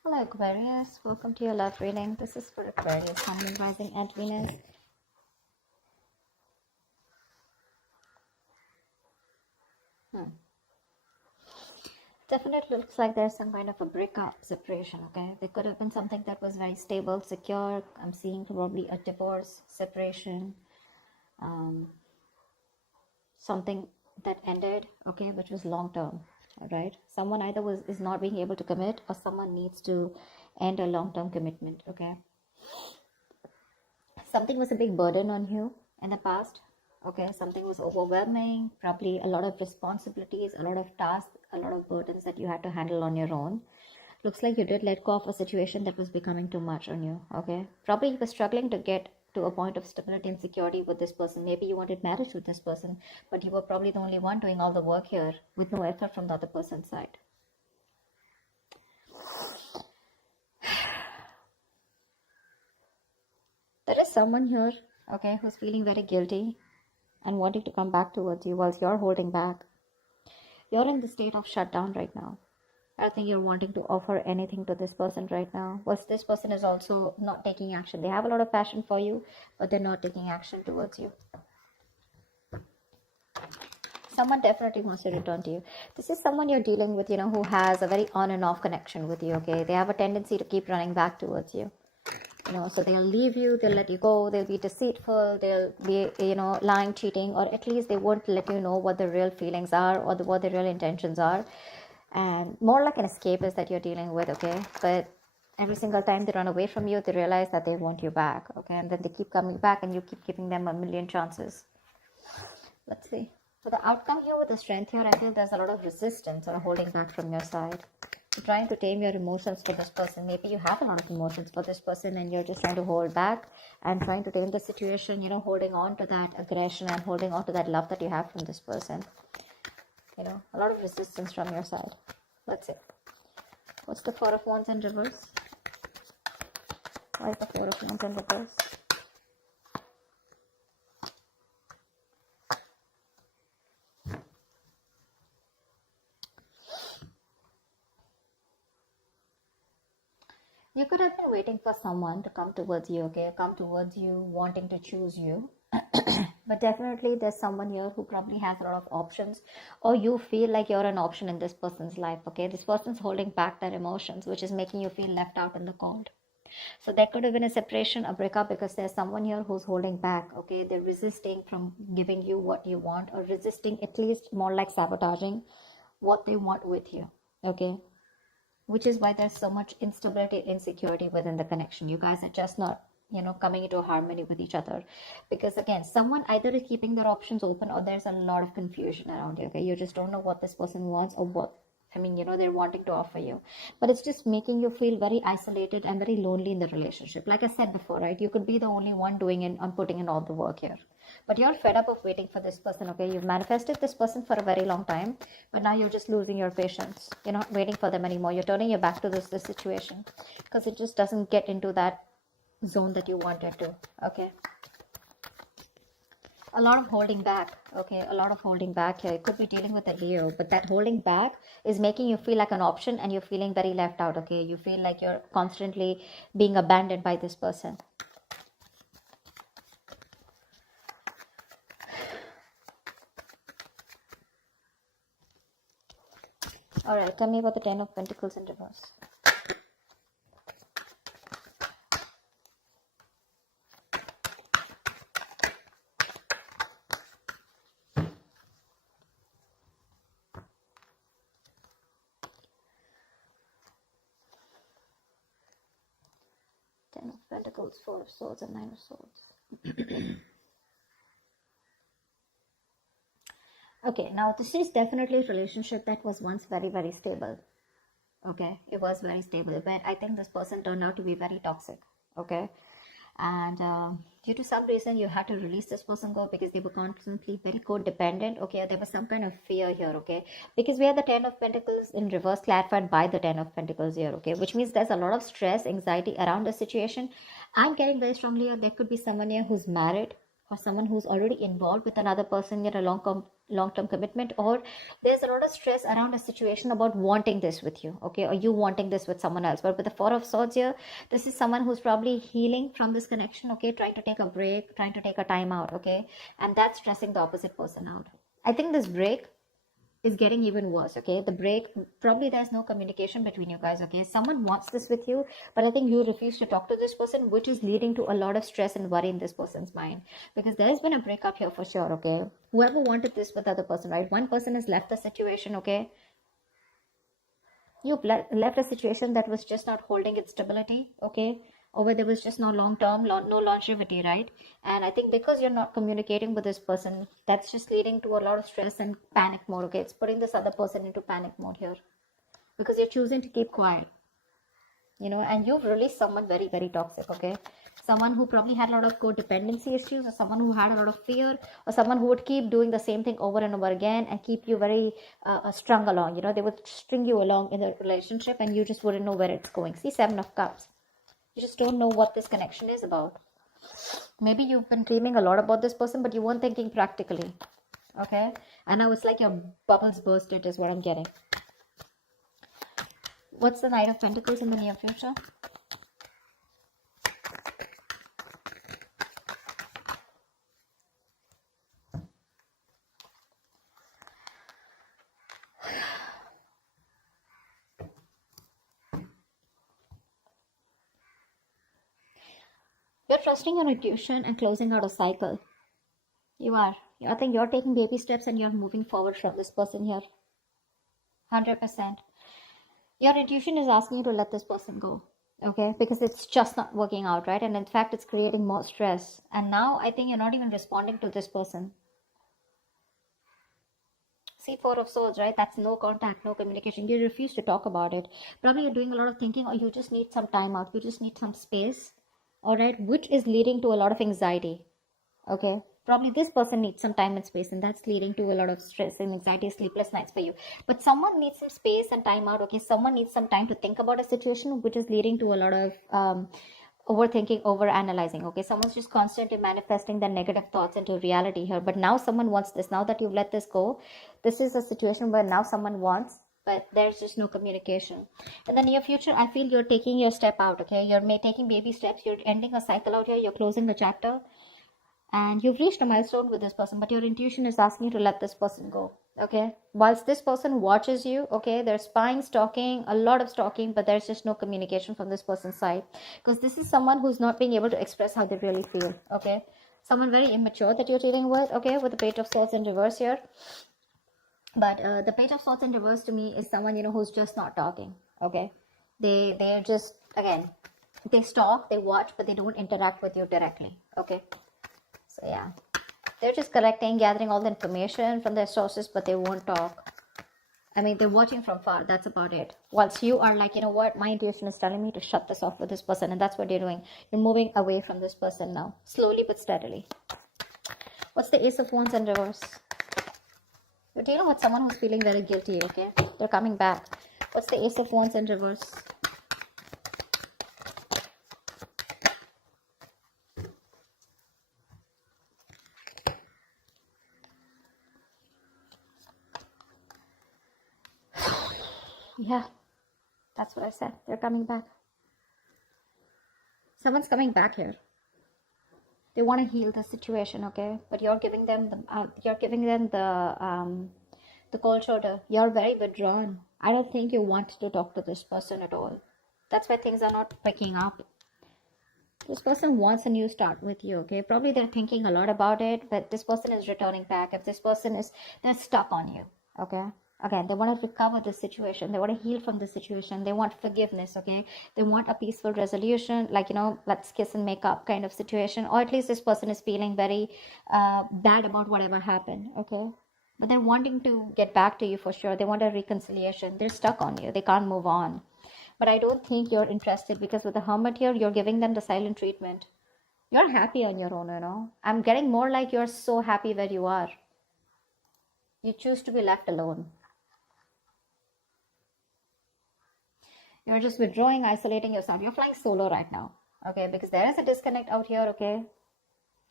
Hello Aquarius, welcome to your love reading. This is for Aquarius, Sun, Moon, Rising and Venus. Definitely looks like there's some kind of a breakup, separation, okay? There could have been something that was very stable, secure. I'm seeing probably a divorce, separation, something that ended, okay, which was long term, all right? Someone either is not being able to commit or someone needs to end a long term commitment, okay? Something was a big burden on you in the past, okay? Something was overwhelming, probably a lot of responsibilities, a lot of tasks, a lot of burdens that you had to handle on your own. Looks like you did let go of a situation that was becoming too much on you, okay? Probably you were struggling to get to a point of stability and security with this person. Maybe you wanted marriage with this person, but you were probably the only one doing all the work here with no effort from the other person's side. There is someone here, okay, who's feeling very guilty and wanting to come back towards you whilst you're holding back. You're in the state of shutdown right now. I don't think you're wanting to offer anything to this person right now. Whilst this person is also not taking action. They have a lot of passion for you, but they're not taking action towards you. Someone definitely wants to return to you. This is someone you're dealing with, who has a very on and off connection with you, okay? They have a tendency to keep running back towards you. So they'll leave you, they'll let you go, they'll be deceitful, they'll be, lying, cheating, or at least they won't let you know what the real feelings are or what the real intentions are. And more like an escapist that you're dealing with, okay? But every single time they run away from you, they realize that they want you back, okay? And then they keep coming back and you keep giving them a million chances. Let's see. For the outcome here with the strength here, I feel there's a lot of resistance or holding back from your side. You're trying to tame your emotions for this person. Maybe you have a lot of emotions for this person and you're just trying to hold back and trying to tame the situation, holding on to that aggression and holding on to that love that you have from this person. A lot of resistance from your side. Let's see. What's the Four of Wands in reverse? Why is the Four of Wands in reverse? You could have been waiting for someone to come towards you, okay? Come towards you, wanting to choose you. But definitely there's someone here who probably has a lot of options, or you feel like you're an option in this person's life, okay? This person's holding back their emotions, which is making you feel left out in the cold. So there could have been a separation, a breakup, because there's someone here who's holding back, okay? They're resisting from giving you what you want, or resisting, at least more like sabotaging what they want with you, okay? Which is why there's so much instability, insecurity within the connection. You guys are just not, coming into harmony with each other. Because again, someone either is keeping their options open or there's a lot of confusion around you, okay? You just don't know what this person wants or what, they're wanting to offer you. But it's just making you feel very isolated and very lonely in the relationship. Like I said before, right? You could be the only one doing it and putting in all the work here. But you're fed up of waiting for this person, okay? You've manifested this person for a very long time, but now you're just losing your patience. You're not waiting for them anymore. You're turning your back to this situation because it just doesn't get into that zone that you wanted to, okay? A lot of holding back, okay? A lot of holding back here. It could be dealing with a Leo, but that holding back is making you feel like an option and you're feeling very left out, okay? You feel like you're constantly being abandoned by this person. All right, tell me about the Ten of Pentacles in reverse. Ten of Pentacles, Four of Swords, and Nine of Swords. Okay, now this is definitely a relationship that was once very, very stable. Okay, it was very stable, but I think this person turned out to be very toxic. Okay, and due to some reason you had to release this person go because they were constantly very codependent. Okay, there was some kind of fear here. Okay, because we have the Ten of Pentacles in reverse clarified by the Ten of Pentacles here. Okay, which means there's a lot of stress, anxiety around the situation. I'm getting very strongly here there could be someone here who's married. or someone who's already involved with another person in a long-term commitment, or there's a lot of stress around a situation about wanting this with you, okay, or you wanting this with someone else. But with the Four of Swords here, this is someone who's probably healing from this connection, okay, trying to take a break, trying to take a time out, okay, and that's stressing the opposite person out. I think this break is getting even worse, okay? The break, probably there's no communication between you guys, okay? Someone wants this with you, but I think you refuse to talk to this person, which is leading to a lot of stress and worry in this person's mind, because there's been a breakup here for sure, okay? Whoever wanted this with the other person, right? One person has left the situation, okay? You've left a situation that was just not holding its stability, okay? Or where there was just no long-term, no longevity, right? And I think because you're not communicating with this person, that's just leading to a lot of stress and panic mode, okay? It's putting this other person into panic mode here, because you're choosing to keep quiet, you know, and you've released someone very, very toxic, okay? Someone who probably had a lot of codependency issues, or someone who had a lot of fear, or someone who would keep doing the same thing over and over again and keep you very strung along, you know? They would string you along in the relationship and you just wouldn't know where it's going. See, Seven of Cups. You just don't know what this connection is about. Maybe you've been dreaming a lot about this person, but you weren't thinking practically, okay? And now it's like your bubbles bursted is what I'm getting. What's the Knight of Pentacles in the near future? You're trusting your intuition and closing out a cycle. You are. I think you're taking baby steps and you're moving forward from this person here. 100%. Your intuition is asking you to let this person go, okay? Because it's just not working out, right? And in fact, it's creating more stress. And now I think you're not even responding to this person. See, Four of Swords, right? That's no contact, no communication. You refuse to talk about it. Probably you're doing a lot of thinking, or you just need some time out. You just need some space. All right, which is leading to a lot of anxiety, okay? Probably this person needs some time and space, and that's leading to a lot of stress and anxiety, sleepless nights for you. But someone needs some space and time out, okay? Someone needs some time to think about a situation, which is leading to a lot of overthinking, overanalyzing, okay? Someone's just constantly manifesting their negative thoughts into reality here. But now someone wants this. Now that you've let this go, this is a situation where now someone wants, but there's just no communication. In the near future, I feel you're taking your step out, okay? You're taking baby steps. You're ending a cycle out here. You're closing a chapter. And you've reached a milestone with this person, but your intuition is asking you to let this person go, okay? Whilst this person watches you, okay, there's spying, stalking, a lot of stalking, but there's just no communication from this person's side. Because this is someone who's not being able to express how they really feel, okay? Someone very immature that you're dealing with, okay? With the Page of Swords in reverse here. But the Page of Swords in reverse to me is someone, you know, who's just not talking, okay? They're just, again, they stalk, they watch, but they don't interact with you directly, okay? So yeah, they're just collecting, gathering all the information from their sources, but they won't talk. I mean, they're watching from far, that's about it. Whilst you are like, you know what, my intuition is telling me to shut this off with this person, and that's what you're doing. You're moving away from this person now, slowly but steadily. What's the Ace of Wands in reverse? You're dealing with someone who's feeling very guilty, okay? They're coming back. What's the Ace of Wands in reverse? Yeah, that's what I said. They're coming back. Someone's coming back here. They want to heal the situation, okay? But you're giving them the cold shoulder. You're very withdrawn. I don't think you want to talk to this person at all. That's why things are not picking up. This person wants a new start with you, okay? Probably they're thinking a lot about it, but this person is returning back. If this person is, they're stuck on you, okay? Again, they want to recover the situation. They want to heal from the situation. They want forgiveness, okay? They want a peaceful resolution, like, you know, let's kiss and make up kind of situation. Or at least this person is feeling very bad about whatever happened, okay? But they're wanting to get back to you for sure. They want a reconciliation. They're stuck on you. They can't move on. But I don't think you're interested, because with the Hermit here, you're giving them the silent treatment. You're happy on your own, you know? I'm getting more like you're so happy where you are. You choose to be left alone. You're just withdrawing, isolating yourself. You're flying solo right now, okay? Because there is a disconnect out here, okay?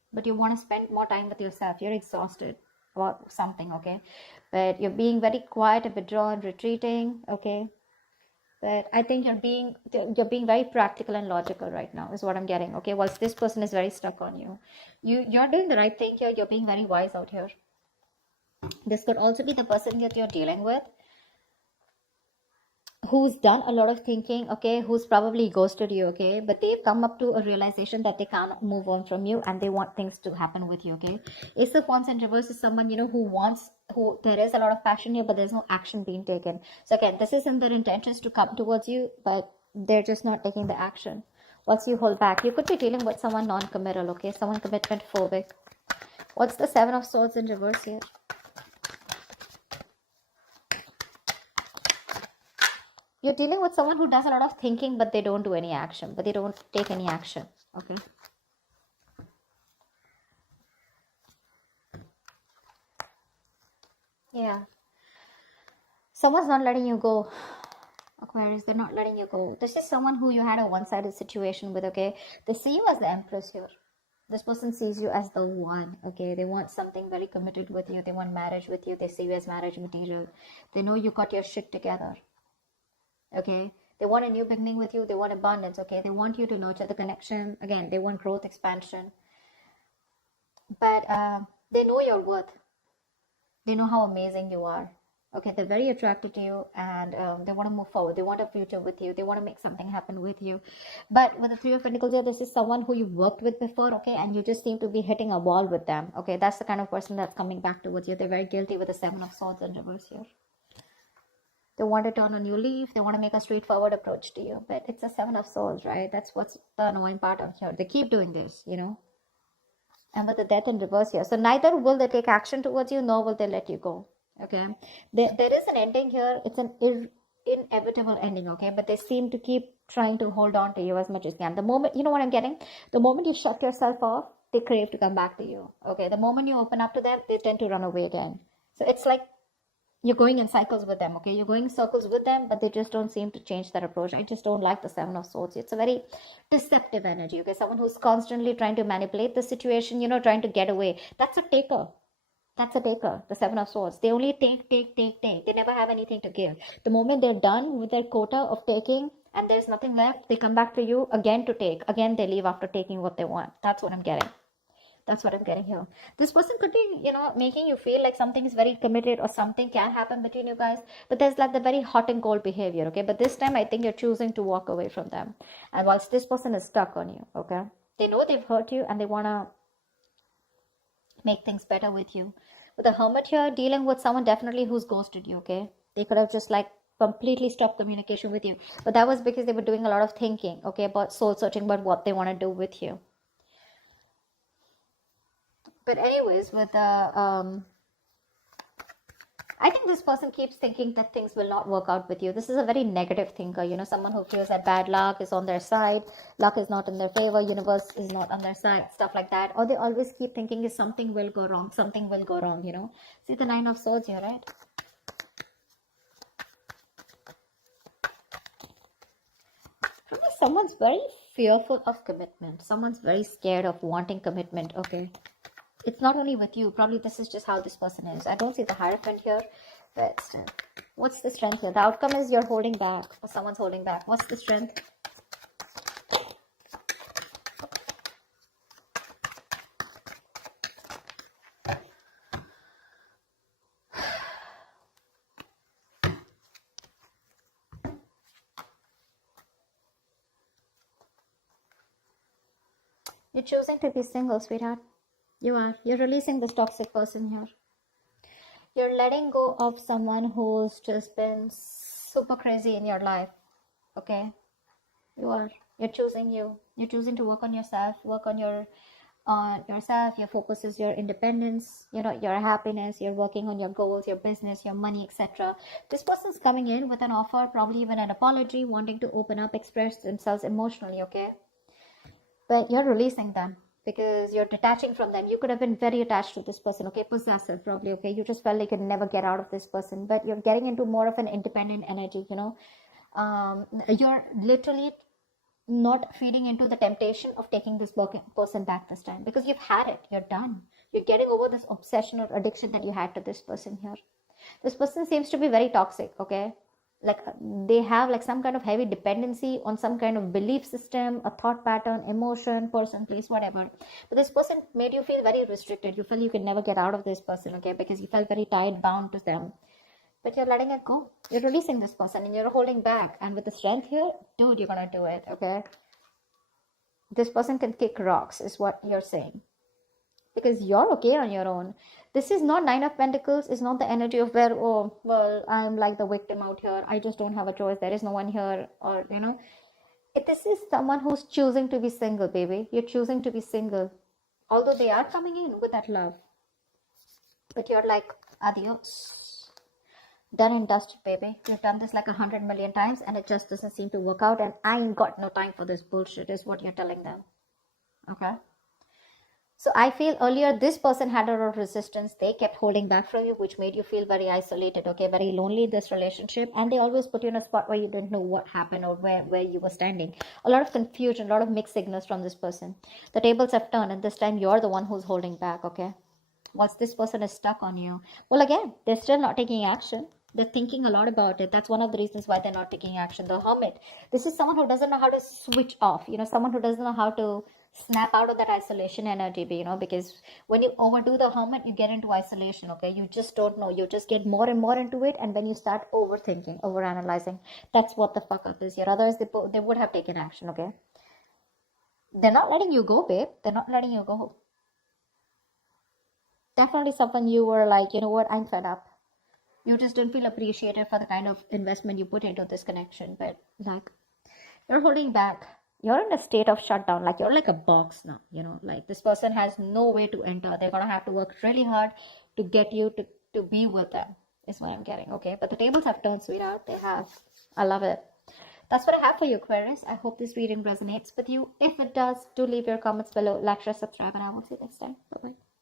but you want to spend more time with yourself. You're exhausted about something, okay? But you're being very quiet and withdrawn, retreating, okay? But I think you're being very practical and logical right now, is what I'm getting, okay? Whilst this person is very stuck on you. You're doing the right thing here. You're being very wise out here. This could also be the person that you're dealing with, who's done a lot of thinking, okay, who's probably ghosted you, okay, but they've come up to a realization that they can't move on from you and they want things to happen with you, okay. Ace of Wands in reverse is someone, you know, who there is a lot of passion here, but there's no action being taken. So again, this is in their intentions to come towards you, but they're just not taking the action. What's you hold back? You could be dealing with someone non-committal, okay, someone commitment phobic. What's the Seven of Swords in reverse here? You're dealing with someone who does a lot of thinking, but they don't do any action, but they don't take any action, okay? Yeah. Someone's not letting you go, Aquarius. They're not letting you go. This is someone who you had a one-sided situation with, okay? They see you as the Empress here. This person sees you as the one, okay? They want something very committed with you. They want marriage with you. They see you as marriage material. They know you got your shit together. Okay, they want a new beginning with you. They want abundance, okay? They want you to nurture the connection. Again, they want growth, expansion. But they know your worth. They know how amazing you are. Okay, they're very attracted to you, and they want to move forward. They want a future with you. They want to make something happen with you. But with the Three of Pentacles here, this is someone who you've worked with before, okay? And you just seem to be hitting a wall with them, okay? That's the kind of person that's coming back towards you. They're very guilty with the Seven of Swords in reverse here. They want to turn a new leaf. They want to make a straightforward approach to you. But it's a Seven of Swords, right? That's what's the annoying part of here. They keep doing this, you know. And with the Death in reverse here. So neither will they take action towards you, nor will they let you go. Okay. There is an ending here. It's an inevitable ending, okay? But they seem to keep trying to hold on to you as much as they can. The moment, you know what I'm getting? The moment you shut yourself off, they crave to come back to you. Okay. The moment you open up to them, they tend to run away again. So it's like you're going in cycles with them, okay? You're going in circles with them, but they just don't seem to change their approach. I just don't like the Seven of Swords. It's a very deceptive energy, okay? Someone who's constantly trying to manipulate the situation, you know, trying to get away. That's a taker. That's a taker, the Seven of Swords. They only take. They never have anything to give. The moment they're done with their quota of taking and there's nothing left, they come back to you again to take. Again, they leave after taking what they want. That's what I'm getting. That's what I'm getting here. This person could be, you know, making you feel like something is very committed or something can happen between you guys. But there's like the very hot and cold behavior, okay? But this time I think you're choosing to walk away from them. And whilst this person is stuck on you, okay? They know they've hurt you and they want to make things better with you. With the Hermit here, dealing with someone definitely who's ghosted you, okay? They could have just like completely stopped communication with you. But that was because they were doing a lot of thinking, okay? About soul searching, about what they want to do with you. But anyways, with the I think this person keeps thinking that things will not work out with you. This is a very negative thinker, you know, someone who feels that bad luck is on their side, luck is not in their favor, universe is not on their side, stuff like that. Or they always keep thinking is something will go wrong, you know. See the Nine of Swords here, right? Someone's very fearful of commitment. Someone's very scared of wanting commitment, okay? It's not only with you. Probably this is just how this person is. I don't see the Hierophant here, but still. What's the strength here? The outcome is you're holding back, or someone's holding back. What's the strength? You're choosing to be single, sweetheart. You are. You're releasing this toxic person here. You're letting go of someone who's just been super crazy in your life. Okay? You are. You're choosing you. You're choosing to work on yourself, work on yourself. Your focus is your independence, you know, your happiness. You're working on your goals, your business, your money, etc. This person's coming in with an offer, probably even an apology, wanting to open up, express themselves emotionally, okay? But you're releasing them because you're detaching from them. You could have been very attached to this person, okay? Possessive, probably, okay? You just felt like you'd never get out of this person, but you're getting into more of an independent energy, you know? You're literally not feeding into the temptation of taking this person back this time, because you've had it, you're done. You're getting over this obsession or addiction that you had to this person here. This person seems to be very toxic, okay? Like they have like some kind of heavy dependency on some kind of belief system, a thought pattern, emotion, person, place, whatever. But this person made you feel very restricted. You felt you could never get out of this person, okay? Because you felt very tied, bound to them. But you're letting it go. You're releasing this person and you're holding back. And with the strength here, dude, you're gonna do it, okay? This person can kick rocks, is what you're saying. Because you're okay on your own. This is not Nine of Pentacles. It's not the energy of where, oh, well, I'm like the victim out here. I just don't have a choice. There is no one here. Or, you know. This is someone who's choosing to be single, baby. You're choosing to be single. Although they are coming in with that love. But you're like, adios. Done and dusted, baby. You've done this like 100 million times and it just doesn't seem to work out. And I ain't got no time for this bullshit, is what you're telling them. Okay? So I feel earlier this person had a lot of resistance. They kept holding back from you, which made you feel very isolated, okay, very lonely in this relationship. And they always put you in a spot where you didn't know what happened or where you were standing. A lot of confusion, a lot of mixed signals from this person. The tables have turned and this time you're the one who's holding back, okay? Once this person is stuck on you, well, again, they're still not taking action. They're thinking a lot about it. That's one of the reasons why they're not taking action. The Hermit. This is someone who doesn't know how to switch off. You know, someone who doesn't know how to snap out of that isolation energy, you know, because when you overdo the Hermit, you get into isolation, okay? You just don't know. You just get more and more into it, and then you start overthinking, overanalyzing. That's what the fuck up is here. Otherwise, they would have taken action, okay? They're not letting you go, babe. They're not letting you go. Definitely someone you were like, you know what, I'm fed up. You just didn't feel appreciated for the kind of investment you put into this connection. But like, you're holding back. You're in a state of shutdown. Like, you're like a box now, you know. Like, this person has no way to enter. They're going to have to work really hard to get you to be with them, is what I'm getting, okay? But the tables have turned, sweetheart. They have. I love it. That's what I have for you, Aquarius. I hope this reading resonates with you. If it does, do leave your comments below. Like, share, subscribe, and I will see you next time. Bye-bye.